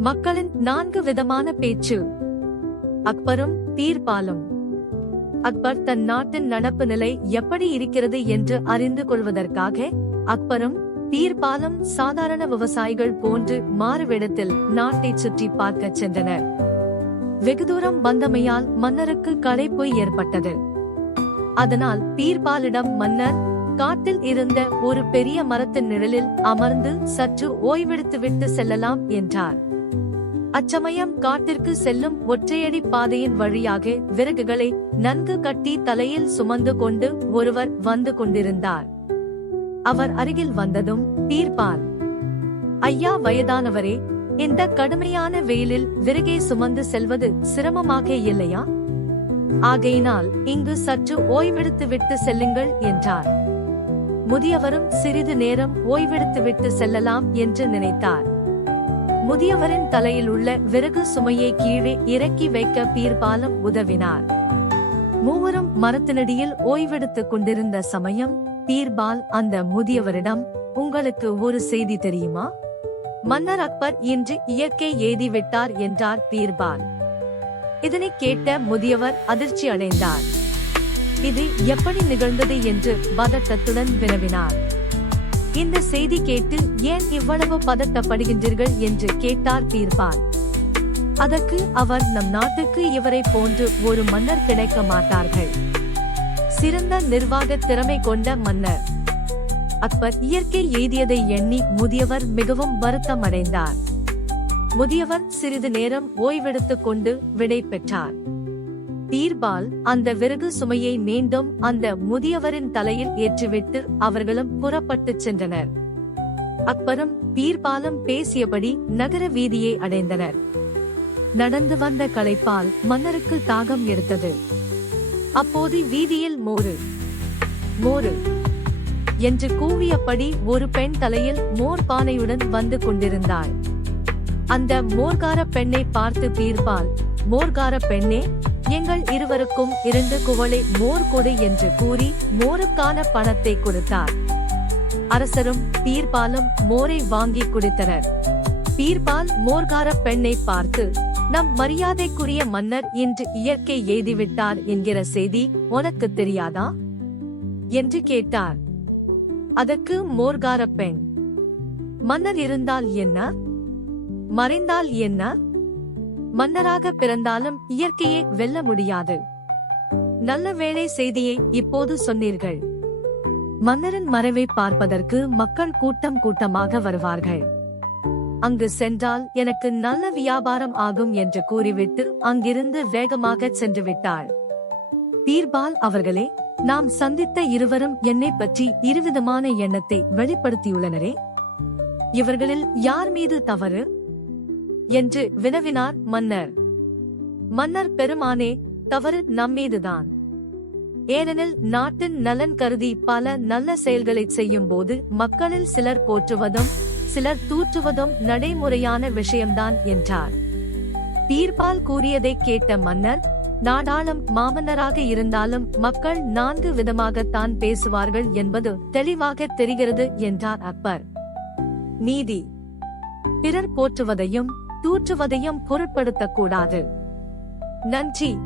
மக்களின் நான்கு விதமான பேச்சு. அக்பரும் தீர்ப்பாலும். அக்பர் தன் நாட்டின் நடப்பு நிலை எப்படி இருக்கிறது என்று அறிந்து கொள்வதற்காக அக்பரும் தீர்ப்பாலும் சாதாரண விவசாயிகள் போன்று மாறுவிடத்தில் நாட்டை சுற்றி பார்க்கச் சென்றனர். வெகு தூரம் வந்தமையால் மன்னருக்கு களைப்பு ஏற்பட்டது. அதனால் தீர்ப்பாலிடம் மன்னர் காட்டில் இருந்த ஒரு பெரிய மரத்தின் நிழலில் அமர்ந்து சற்று ஓய்வெடுத்துவிட்டு செல்லலாம் என்றார். அச்சமயம் காட்டிற்கு செல்லும் ஒற்றையடி பாதையின் வழியாக விறகுகளை நன்கு கட்டி தலையில் சுமந்து கொண்டு ஒருவர் வந்து கொண்டிருந்தார். அவர் அருகில் வந்ததும் தீர்ப்பார் ஐயா வயதானவரே இந்த கடுமையான வெயிலில் விறகை சுமந்து செல்வது சிரமமாக இல்லையா? ஆகையினால் இங்கு சற்று ஓய்வெடுத்து விட்டு செல்லுங்கள் என்றார். முதியவரும் சிறிது நேரம் ஓய்வெடுத்துவிட்டு செல்லலாம் என்று நினைத்தார். முதியவரின் தலையில் உள்ள விறகு சுமையை கீழே இறக்கி வைக்க பீர்பாலம் உதவினார். மூவரும் மரத்தினடியில் ஓய்வெடுத்துக் கொண்டிருந்த சமயம் பீர்பால் அந்த முதியவரிடம் உங்களுக்கு ஒரு செய்தி தெரியுமா? மன்னர் அக்பர் இன்று இயற்கை ஏதி விட்டார் என்றார் பீர்பால். இதனை கேட்ட முதியவர் அதிர்ச்சி அடைந்தார். இது எப்படி நிகழ்ந்தது என்று பதட்டத்துடன் வினவினார். இந்த செய்தி கேட்டு ஏன் இவ்வளவு பதட்டப்படுகின்றீர்கள் என்று கேட்டார் தீர்ப்பால் அதற்கு அவர் நம் நாட்டுக்கு இவரை போன்று ஒரு மன்னர் கிடைக்க மாட்டார்கள். சிறந்த நிர்வாக திறமை கொண்ட மன்னர். அக்பர் இயற்கை எய்தியதை எண்ணி முதியவர் மிகவும் வருத்தம் அடைந்தார் முதியவர் சிறிது நேரம் ஓய்வெடுத்துக் கொண்டு விடை பெற்றார். பீர்பால் அந்த விறகு சுமையை மீண்டும் அந்த முதியவரின் தலையில் ஏற்றிவிட்டு அவர்களும் புறப்பட்டுச் சென்றனர். அக்பரும் பீர்பாலும் பேசியபடி நகர வீதியை அடைந்தனர். நடந்து வந்த களைப்பால் மன்னருக்கு தாகம் எடுத்தது. அப்போது வீதியில் மோரு மோரு என்று கூவியபடி ஒரு பெண் தலையில் மோர் பானையுடன் வந்து கொண்டிருந்தாள். அந்த மோர்கார பெண்ணை பார்த்து பீர்பால் மோர்கார பெண்ணே எங்கள் இருவருக்கும் இரண்டு குவளை மோர் கொடு என்று கூறி மோருக்கான பணத்தை கொடுத்தார். அரசரும் பீர்பாலும் மோரை வாங்கி குடித்தனர். பீர்பால் மோர்கார பெண்ணை பார்த்து நம் மரியாதைக்குரிய மன்னர் இன்று இயற்கை எய்திவிட்டார் என்கிற செய்தி உனக்கு தெரியாதா? என்று கேட்டார். அதற்கு மோர்கார பெண் மன்னர் இருந்தால் என்ன? மறைந்தால் என்ன? மன்னராக பிறந்தாலும் இயற்கையை வெல்ல முடியாது. நல்ல வேளை செய்தியை இப்போது சொன்னீர்கள். மன்னரின் மறைவை பார்ப்பதற்கு மக்கள் கூட்டம் கூட்டமாக வருவார்கள். அங்கு சென்றால் எனக்கு நல்ல வியாபாரம் ஆகும் என்று கூறிவிட்டு அங்கிருந்து வேகமாக சென்று விட்டாள் பீர்பால் அவர்களே நாம் சந்தித்த இருவரும் என்னை பற்றி இருவிதமான எண்ணத்தை வெளிப்படுத்தியுள்ளனரே. இவர்களில் யார் மீது தவறு? என்று வினவினார் மன்னர். மன்னர் பெருமானே தவறு நம்மீதுதான். ஏனெனில் நாட்டின் நலன் கருதி பல நல்ல செயல்களை செய்யும் போது மக்களில் சிலர் போற்றுவதும் சிலர் தூற்றுவதும் நடைமுறையான விஷயம்தான் என்றார். பீர்பால் கூறியதை கேட்ட மன்னர் நாடாளும் மாமன்னராக இருந்தாலும் மக்கள் நான்கு விதமாகத்தான் பேசுவார்கள் என்பது தெளிவாக தெரிகிறது என்றார் அக்பர். நீதி. பிறர் போற்றுவதையும் தூற்றுவதையும் பொருட்படுத்தக்கூடாது. நன்றி.